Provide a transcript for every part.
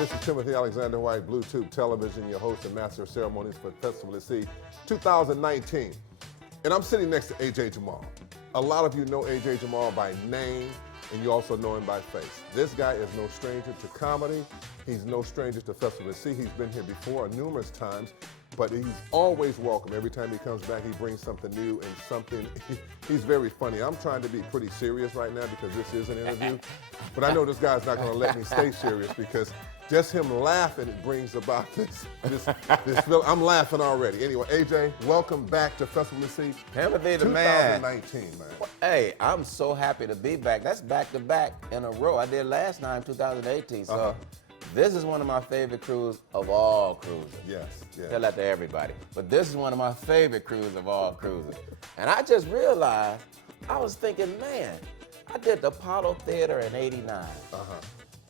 This is Timothy Alexander White, Bluetooth Television, your host and master of ceremonies for Festival at Sea 2019. And I'm sitting next to AJ Jamal. A lot of you know AJ Jamal by name, and you also know him by face. This guy is no stranger to comedy. He's no stranger to Festival at Sea. He's been here before numerous times, but he's always welcome. Every time he comes back, he brings something new and something. He's very funny. I'm trying to be pretty serious right now because this is an interview, but I know this guy's not going to let me stay serious because just him laughing brings about this feeling. I'm laughing already. Anyway, AJ, welcome back to Festival at Sea. Timothy the man. 2019, man. Well, hey, I'm so happy to be back. That's back-to-back in a row. I did last time, 2018. So this is one of my favorite cruises of all cruises. Yes, yes. Tell that to everybody. But this is one of my favorite cruises of all cruises. And I just realized, I was thinking, man, I did the Apollo Theater in '89.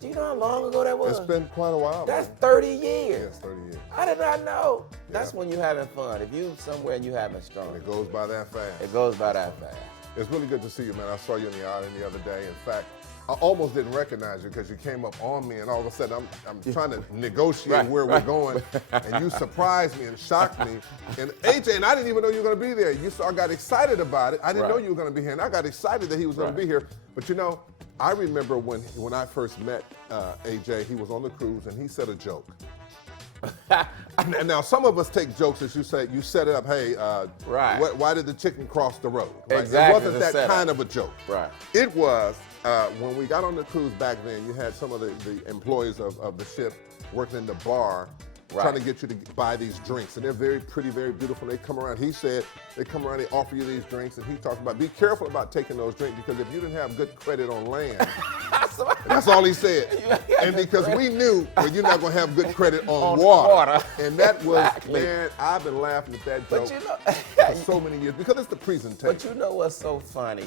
Do you know how long ago that was? It's been quite a while. That's man. 30 years. Yes, 30 years. I did not know. That's Yeah. when you're having fun. If you somewhere and you having strong. And it goes by that fast. It goes by that fast. It's really good to see you, man. I saw you in the island the other day. In fact, I almost didn't recognize you because you came up on me, and all of a sudden I'm trying to negotiate where we're going, and you surprised me and shocked me. And AJ, and I didn't even know you were going to be there. I got excited about it. I didn't know you were going to be here, and I got excited that he was going to be here. But you know, I remember when I first met AJ, he was on the cruise, and he said a joke. And now some of us take jokes as you set it up. Hey, why did the chicken cross the road? Right? Exactly. It wasn't that kind of a joke. Right. It was when we got on the cruise back then. You had some of the employees of the ship working in the bar, trying to get you to buy these drinks, and they're very pretty, very beautiful. They come around. He said they come around, they offer you these drinks, and he talked about be careful about taking those drinks because if you didn't have good credit on land. That's all he said. And because we knew well, you're not going to have good credit on water. And that was, man, I've been laughing at that joke for so many years because it's the presentation. But you know what's so funny?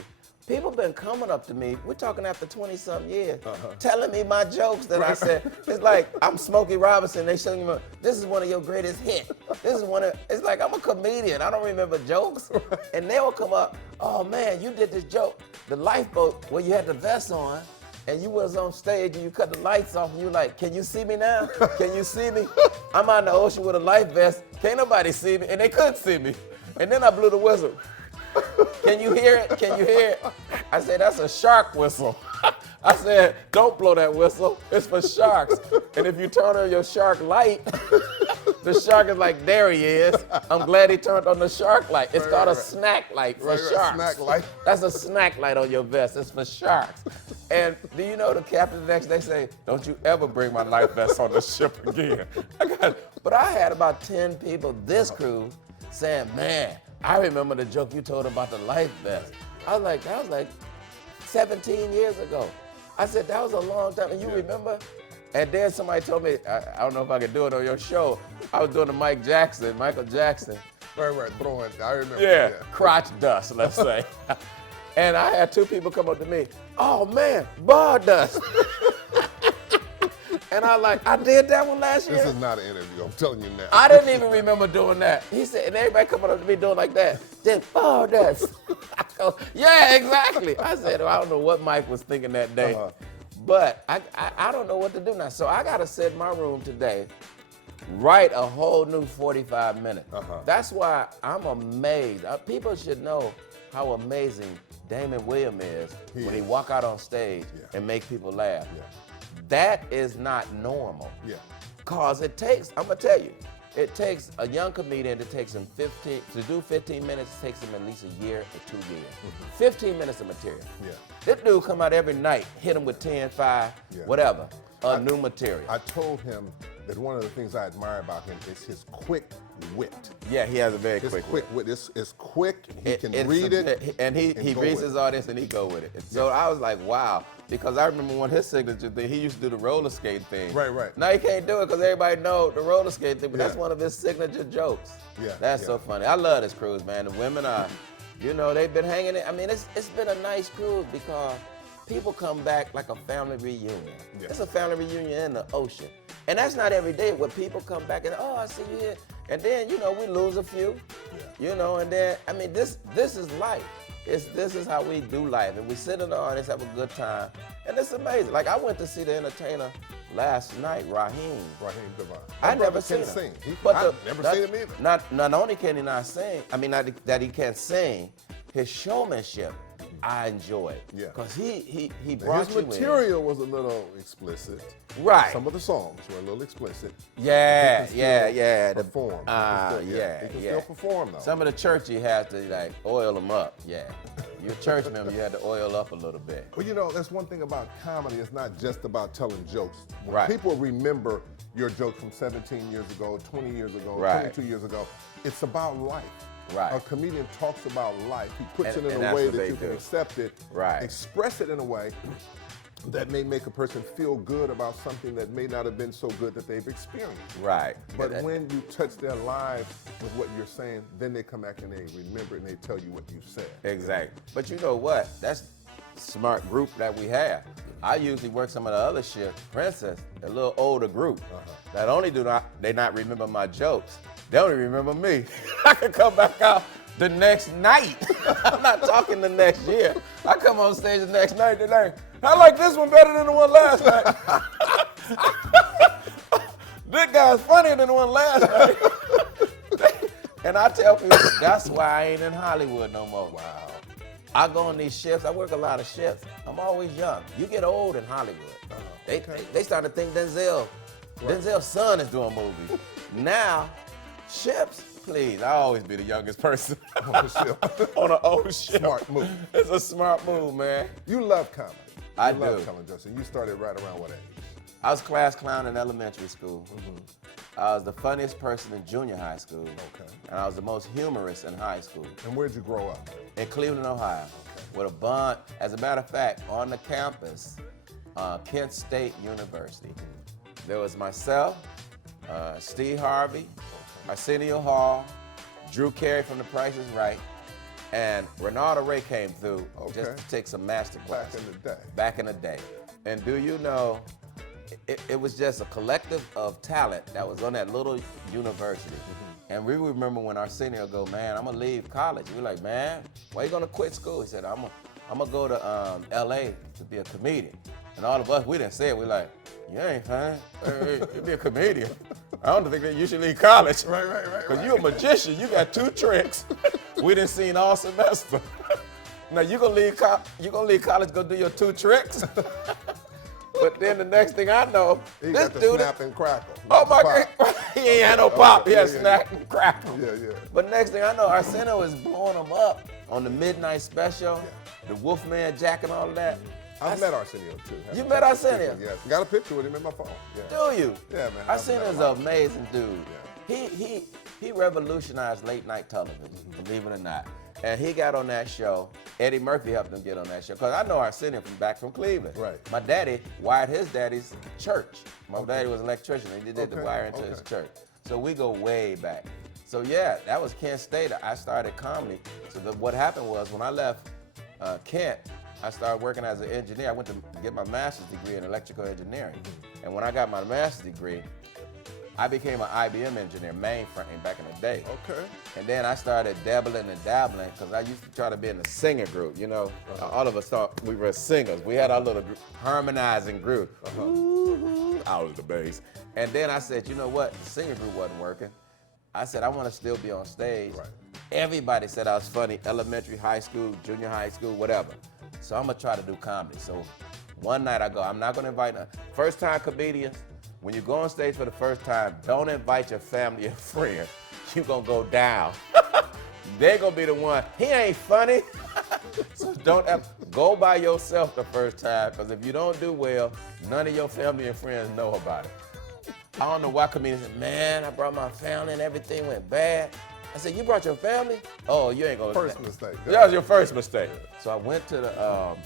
People been coming up to me, we're talking after 20-something years, telling me my jokes that I said. It's like, I'm Smokey Robinson, they showing me, this is one of your greatest hits. It's like, I'm a comedian, I don't remember jokes. And they will come up, oh man, you did this joke. The lifeboat where you had the vest on, and you was on stage and you cut the lights off and you like, can you see me now? Can you see me? I'm out in the ocean with a life vest, can't nobody see me, and they couldn't see me. And then I blew the whistle. Can you hear it? Can you hear it? I said, that's a shark whistle. I said, don't blow that whistle. It's for sharks. And if you turn on your shark light, the shark is like, there he is. I'm glad he turned on the shark light. It's called a snack light for sharks. Snack light. That's a snack light on your vest. It's for sharks. And do you know the captain the next day say, don't you ever bring my life vest on the ship again. But I had about 10 people this cruise saying, man, I remember the joke you told about the life vest. I was like, that was like 17 years ago. I said, that was a long time, and you remember? And then somebody told me, I don't know if I could do it on your show. I was doing the Michael Jackson. Right, throwing, I remember. Yeah, crotch dust, let's say. And I had 2 people come up to me, oh man, bar dust. And I did that one last year. This is not an interview, I'm telling you now. I didn't even remember doing that. He said, and everybody coming up to me doing like that. Then, oh, that's. I go, yeah, exactly. I said, well, I don't know what Mike was thinking that day, but I don't know what to do now. So I got to sit in my room today, write a whole new 45 minutes. That's why I'm amazed. People should know how amazing Damon Williams is when he walk out on stage and make people laugh. That is not normal. Cause it takes, I'm gonna tell you, it takes a young comedian to do 15 minutes, it takes him at least a year or 2 years. 15 minutes of material. This dude come out every night, hit him with 10, 5, whatever, new material. I told him that one of the things I admire about him is his quick wit. Yeah, he has a very quick wit. It's quick, he can read it. And he reads his audience and he go with it. So I was like, wow. Because I remember one of his signature thing, he used to do the roller skate thing. Right. Now he can't do it because everybody know the roller skate thing, but that's one of his signature jokes. That's so funny. I love this cruise, man. The women are, you know, they've been hanging in. I mean, it's been a nice cruise because people come back like a family reunion. It's a family reunion in the ocean. And that's not every day where people come back and, oh, I see you here. And then, you know, we lose a few, you know, and then, I mean, this is life. This is how we do life, and we sit in the audience, have a good time, and it's amazing. Like I went to see the entertainer last night, Raheem Devine. I never seen seen him. him. But I've never seen him either. Not only can he not sing, I mean not that he can't sing, his showmanship, I enjoy. Yeah. Because he brought His you in. material was a little explicit. Right. Some of the songs were a little explicit. Yeah. Perform. He can still perform though. Some of the church you had to like oil them up. Yeah. You're a church member, you had to oil up a little bit. Well, you know, that's one thing about comedy. It's not just about telling jokes. When Right. people remember your joke from 17 years ago, 20 years ago, Right. 22 years ago, it's about life. Right. A comedian talks about life. He puts And it in a that's way what that they you can do. accept it, Right. express it in a way that may make a person feel good about something that may not have been so good that they've experienced. Right. But when you touch their lives with what you're saying, then they come back and they remember it and they tell you what you said. Exactly. But you know what? That's a smart group that we have. I usually work some of the other shit, Princess, a little older group. Not only do they not remember my jokes, they only remember me. I can come back out the next night. I'm not talking the next year. I come on stage the next night, they're like, I like this one better than the one last night. This guy's funnier than the one last night. And I tell people, that's why I ain't in Hollywood no more. Wow. I go on these shifts, I work a lot of shifts. I'm always young. You get old in Hollywood. They start to think Denzel's son is doing movies. Now, shifts, please, I always be the youngest person on an old ship. Smart move. It's a smart move, man. You love comedy. I You love do. telling jokes. And you started right around what age? I was class clown in elementary school. I was the funniest person in junior high school. Okay. And I was the most humorous in high school. And where'd you grow up? In Cleveland, Ohio, with a bond. As a matter of fact, on the campus, Kent State University, there was myself, Steve Harvey, Arsenio Hall, Drew Carey from The Price is Right, and Renata Ray came through just to take some master classes. Back in the day. Back in the day. And do you know, it was just a collective of talent that was on that little university. And we remember when Arsenio go, man, I'm gonna leave college. We were like, man, why you gonna quit school? He said, I'm gonna go to LA to be a comedian. And all of us, we didn't say it. We like, you ain't fine. You be a comedian. I don't think that you should leave college. Right. Because you're a magician. You got 2 tricks. We didn't see all semester. Now you gonna leave college, go do your 2 tricks. But then the next thing I know, He this got the dude, snap and crackle. oh my Pop. God, he ain't had no pop. He had Yeah. snap and crackle. Yeah. But next thing I know, Arsenio is blowing them up on the midnight special, the Wolfman Jack and all of that. I've met Arsenio too. You met Arsenio? Yes. Got a picture with him in my phone. Yeah. Do you? Yeah, man. Arsenio's an amazing dude. He revolutionized late night television, believe it or not. And he got on that show. Eddie Murphy helped him get on that show. Because I know Arsenio from Cleveland. Right. My daddy wired his daddy's church. My daddy was an electrician. He did the wire into his church. So we go way back. So yeah, that was Kent State. I started comedy. So what happened was when I left Kent, I started working as an engineer. I went to get my master's degree in electrical engineering. And when I got my master's degree, I became an IBM engineer, mainframe back in the day. Okay. And then I started dabbling because I used to try to be in a singer group, you know. All of us thought we were singers. We had our little harmonizing group. Out of the bass. And then I said, you know what? The singer group wasn't working. I said, I want to still be on stage. Right. Everybody said I was funny, elementary, high school, junior high school, whatever. So I'm going to try to do comedy. So one night I go, I'm not going to invite first-time comedians. When you go on stage for the first time, don't invite your family and friends. You're going to go down. They're going to be the one, he ain't funny. So don't go by yourself the first time, because if you don't do well, none of your family and friends know about it. I don't know why comedians say, man, I brought my family and everything went bad. I said, you brought your family? Oh, you ain't going to. First mistake. That was your first mistake. So I went to the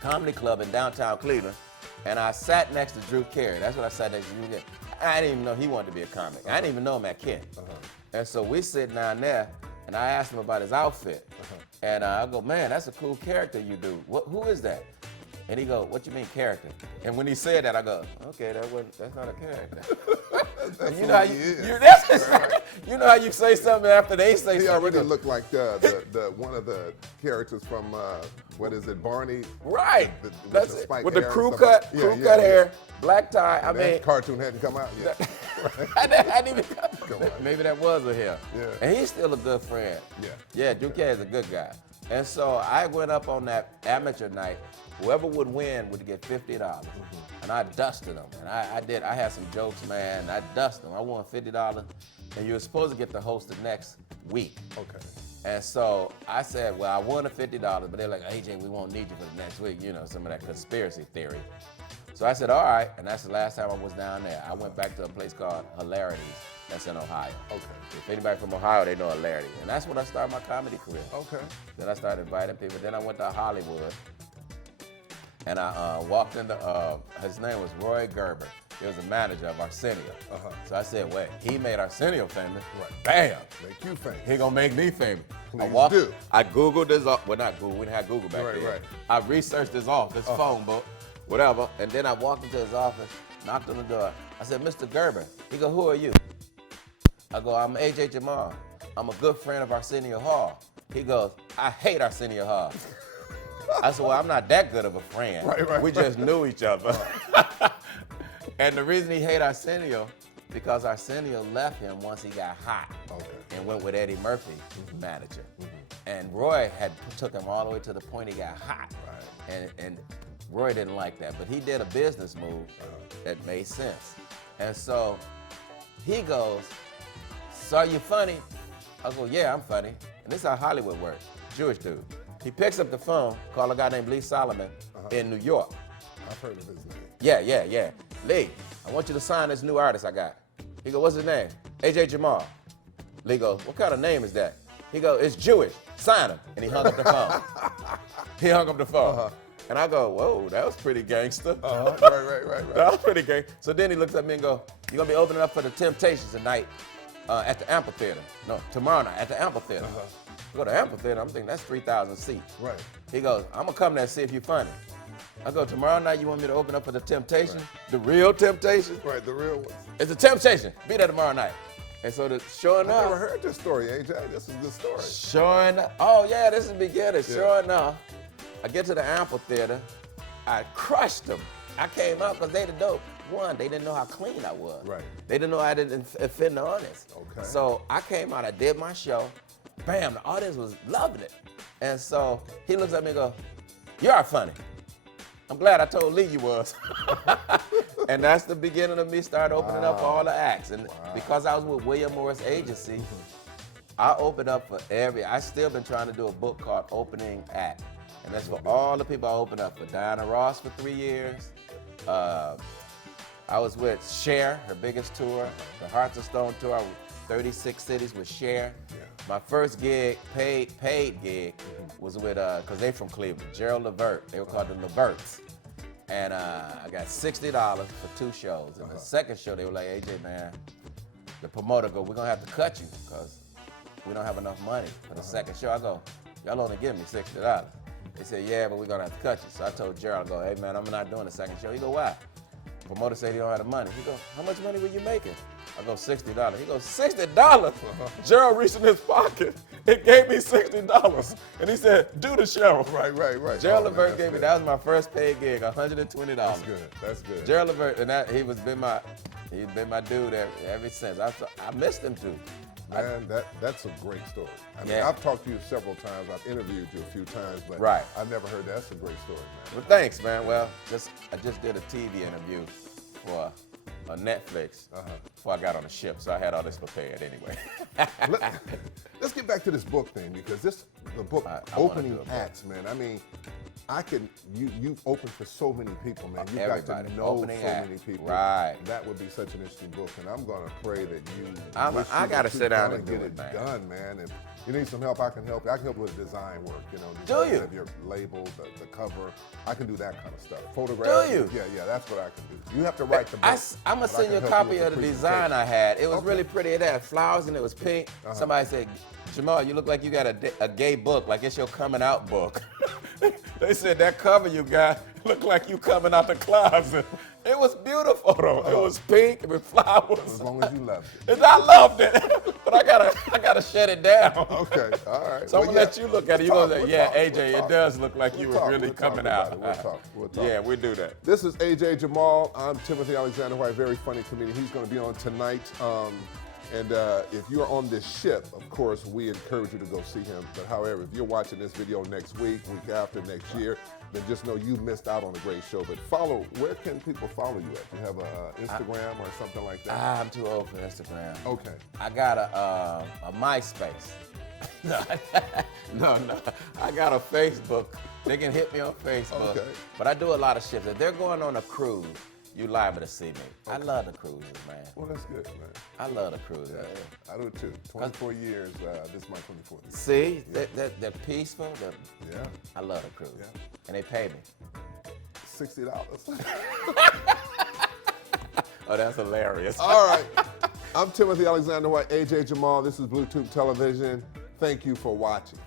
comedy club in downtown Cleveland, and I sat next to Drew Carey. That's what I sat next to Drew Carey. I didn't even know he wanted to be a comic. I didn't even know him at Kent. And so we sit down there, and I asked him about his outfit. And I go, man, that's a cool character you do. Who is that? And he go, what you mean character? And when he said that, I go, okay, that's not a character. And you know how you know how you say something after they say He something. already looked like the one of the characters from what is it, Barney? Right. That's it. spiked With the hair and crew stuff cut, like- crew cut hair, black tie. I That mean, cartoon hadn't come out yet. I didn't even. Come on. Maybe that was a him. Yeah. And he's still a good friend. Yeah. Yeah, Duque is a good guy. And so I went up on that amateur night. Whoever would win would get $50. And I dusted them. And I had some jokes, man. I dusted them. I won $50. And you were supposed to get to host the next week. Okay. And so I said, well, I won the $50, but they're like, AJ, we won't need you for the next week. You know, some of that conspiracy theory. So I said, all right. And that's the last time I was down there. I went back to a place called Hilarities. That's in Ohio. Okay. If anybody from Ohio, they know Hilarity. And that's when I started my comedy career. Okay. Then I started inviting people. Then I went to Hollywood. And I walked into, his name was Roy Gerber. He was the manager of Arsenio. So I said, wait, he made Arsenio famous. Right. Bam. Make you famous. He gonna make me famous. Please do. I Googled his, well, not Google, we didn't have Google back then. Right. I researched his office, phone book, whatever. And then I walked into his office, knocked on the door. I said, Mr. Gerber. He go, who are you? I go, I'm AJ Jamal. I'm a good friend of Arsenio Hall. He goes, I hate Arsenio Hall. I said, well, I'm not that good of a friend. Right. We just knew each other. And the reason he hated Arsenio, because Arsenio left him once he got hot and went with Eddie Murphy, manager. And Roy had took him all the way to the point he got hot. And Roy didn't like that, but he did a business move that made sense. And so he goes, so are you funny? I go, yeah, I'm funny. And this is how Hollywood works. Jewish dude. He picks up the phone, call a guy named Lee Solomon in New York. I've heard of his name. Yeah. Lee, I want you to sign this new artist I got. He go, what's his name? AJ Jamal. Lee goes, what kind of name is that? He goes, it's Jewish. Sign him. And he hung up the phone. And I go, whoa, that was pretty gangster. Right. That was pretty gangster. So then he looks at me and go, you're gonna be opening up for the Temptations tonight at the amphitheater. No, tomorrow night at the amphitheater. I go to amphitheater, I'm thinking that's 3,000 seats. Right. He goes, I'm gonna come there and see if you're funny. I go, tomorrow night you want me to open up for the Temptation? The real Temptation? Right, the real one. It's the Temptation. Be there tomorrow night. And so sure I've never enough. heard this story, AJ. This is a good story. Sure enough. Oh yeah, this is the beginning. Sure enough. I get to the amphitheater. I crushed them. I came out because they the dope. One, they didn't know how clean I was. Right. They didn't know I didn't offend the audience. Okay. So I came out, I did my show. Bam, the audience was loving it. And so he looks at me and goes, you are funny. I'm glad I told Lee you was. And that's the beginning of me starting opening up for all the acts. And because I was with William Morris Agency, I opened up for I still been trying to do a book called Opening Act. And that's for all the people I opened up for. Diana Ross for 3 years. I was with Cher, her biggest tour, the Hearts of Stone tour, 36 cities with Cher. My first gig, paid gig, was with, because they from Cleveland, Gerald Levert. They were called the Leverts. And I got $60 for 2 shows. And the second show, they were like, AJ, man, the promoter go, we're going to have to cut you because we don't have enough money for the second show. I go, y'all only give me $60. They said, yeah, but we're going to have to cut you. So I told Gerald, I go, hey, man, I'm not doing the second show. He go, why? The promoter said he don't have the money. He go, how much money were you making? I go, $60. He goes, $60? Gerald reached in his pocket and gave me $60. And he said, do the show. Right. Gerald Levert gave me, that was my first paid gig, $120. That's good. Gerald Levert, and he's been my dude ever since. I missed him too. Man, that's a great story. I mean, Yeah. I've talked to you several times. I've interviewed you a few times, but Right. I've never heard that. That's a great story, man. Well, thanks, man. Well, I just did a TV interview for Netflix before I got on the ship, so I had all this prepared anyway. Let's get back to this book thing, because the book, I wanna Opening do a book. Acts, man. I mean, you've opened for so many people, man. You've Everybody. got to know Opening so act. many people. Right. That would be such an interesting book, and I'm gonna pray that you. I gotta sit down and get do it it, man. done, man. And you need some help, I can help you. I can help you with design work, Do design you? of your label, the cover. I can do that kind of stuff. Photographs. Do you? Yeah, that's what I can do. You have to write the book. I'm gonna but I send you a can help copy with of the design presentation. I had. It was Okay. really pretty. It had flowers and it was pink. Somebody said, Jamal, you look like you got a gay book, like it's your coming out book. They said that cover you got Looked like you coming out the closet. It was beautiful though. It was pink with flowers. As long as you loved it. And I loved it, but I gotta shut it down. Okay, all right. So I'm gonna let you look at it. You're gonna say, yeah, talk, AJ, we'll it does look like you were really We'll coming talk out. about it. We'll talk. Yeah, we do that. This is AJ Jamal. I'm Timothy Alexander White, very funny comedian. He's going to be on tonight. And if you're on this ship, of course, we encourage you to go see him. But however, if you're watching this video next week after, next year, then just know you missed out on a great show. But where can people follow you at? Do you have an Instagram or something like that? I'm too old for Instagram. Okay. I got a MySpace. No. I got a Facebook. They can hit me on Facebook. Okay. But I do a lot of ships. If they're going on a cruise, you liable to see me. Okay. I love the cruises, man. Well, that's good, man. I love the cruises. Yeah, I do too. 24 years. This is my 24th year. See, they're peaceful. Yeah. I love the cruise. Yeah. And they pay me. $60. Oh, that's hilarious. All right. I'm Timothy Alexander White, AJ Jamal. This is Bluetooth Television. Thank you for watching.